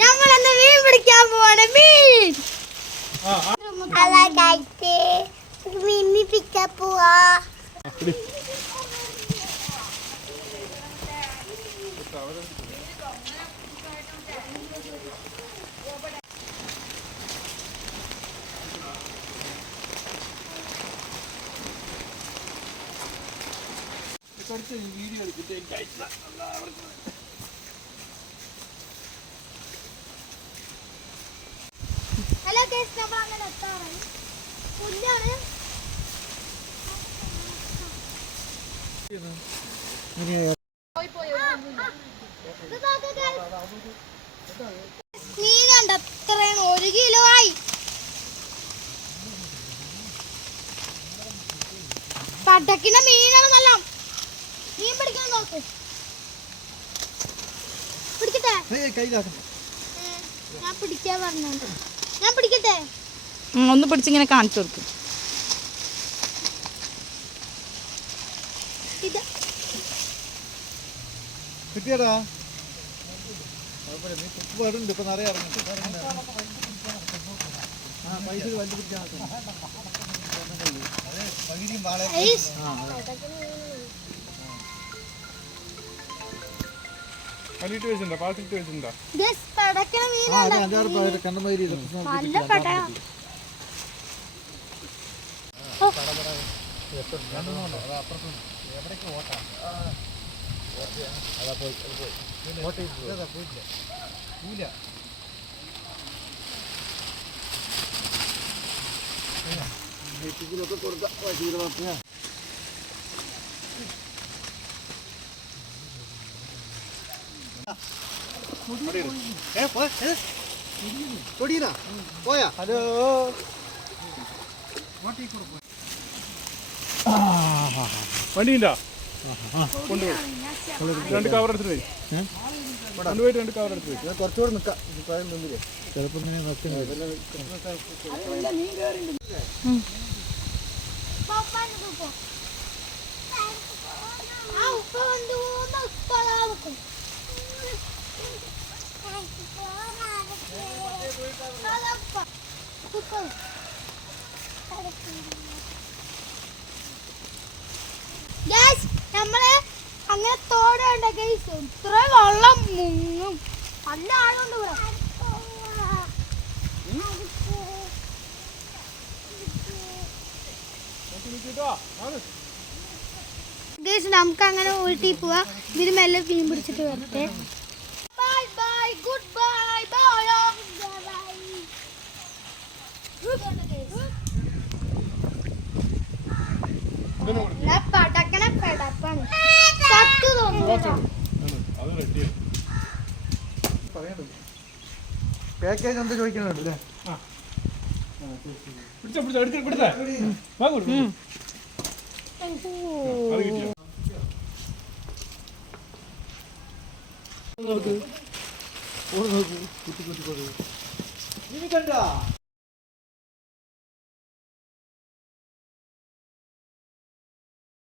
ഞമ്മളന്ന് മീൻ പിടിക്കാൻ പോവാണ്. മീൻ. അതായിട്ട് മീൻ പിടിക്കാൻ പോവാ. ഹലോ കേസ് നമ്മൾ അങ്ങനെ പുല്ലാണ്. മീൻ കണ്ട എത്രയാണ് ഒരു കിലോ ആയി. പടക്കിന മീനാണ് നല്ല മീൻ പിടിക്കാൻ നോക്ക്. പിടിക്കട്ടെ? ഞാൻ പിടിക്കാൻ പറഞ്ഞോണ്ട് ഞാൻ പിടിക്കട്ടെ? ഒന്ന് പിടിച്ചിങ്ങനെ കാണിച്ചു കൊടുക്കും. കിട്ടിയടാ. വരുന്നുണ്ട് ഇപ്പൊ നിറയെ ഇറങ്ങിട്ട് ആ പകുതിയും വാളെ. കല്ലിട്ട് വെച്ചിട്ടുണ്ടോ പാത്രത്തിൽ വെച്ചിട്ടുണ്ടോ Guys, പടക്കണ ആ തൊടിയനാ പോയാ ഹലോ വണ്ടി ഉണ്ടോ കൊണ്ടുപോയി രണ്ട് കവർ എടുത്തിട്ട് പോയി കൊണ്ടുപോയിട്ട് രണ്ട് കവർ എടുത്ത് പോയി കുറച്ചുകൂടെ നിൽക്കാം നിന്നില്ലേ ചിലപ്പോൾ ഇങ്ങനെ നിർത്തി പപ്പാന്റെ നമ്മൾ അങ്ങനെ തോടുണ്ട് ഗൈസ് ഇത്ര വെള്ളം മുങ്ങും. നല്ല ആളുണ്ട് ഇവിടെ. ഗൈസ് നമുക്ക് അങ്ങനെ ഊട്ടി പോവാ. ഇതിന് മെല്ലെ മീൻ പിടിച്ചിട്ട് വരട്ടെ. പടക്കണ പെടപ്പാണ് ചത്തു തോന്നുന്നു പാക്കേജ് എന്താ ചോദിക്കുന്നുണ്ട് അല്ലേ പിടിച്ചോ പിടിച്ചോ എടുത്ത് പിടിച്ച വാ കൊടു അത് കിട്ടിയോ? നോക്ക്. ഓട് നോക്ക്. കുത്തി കുത്തി കൊടുക്കും ഇത് കണ്ടാ?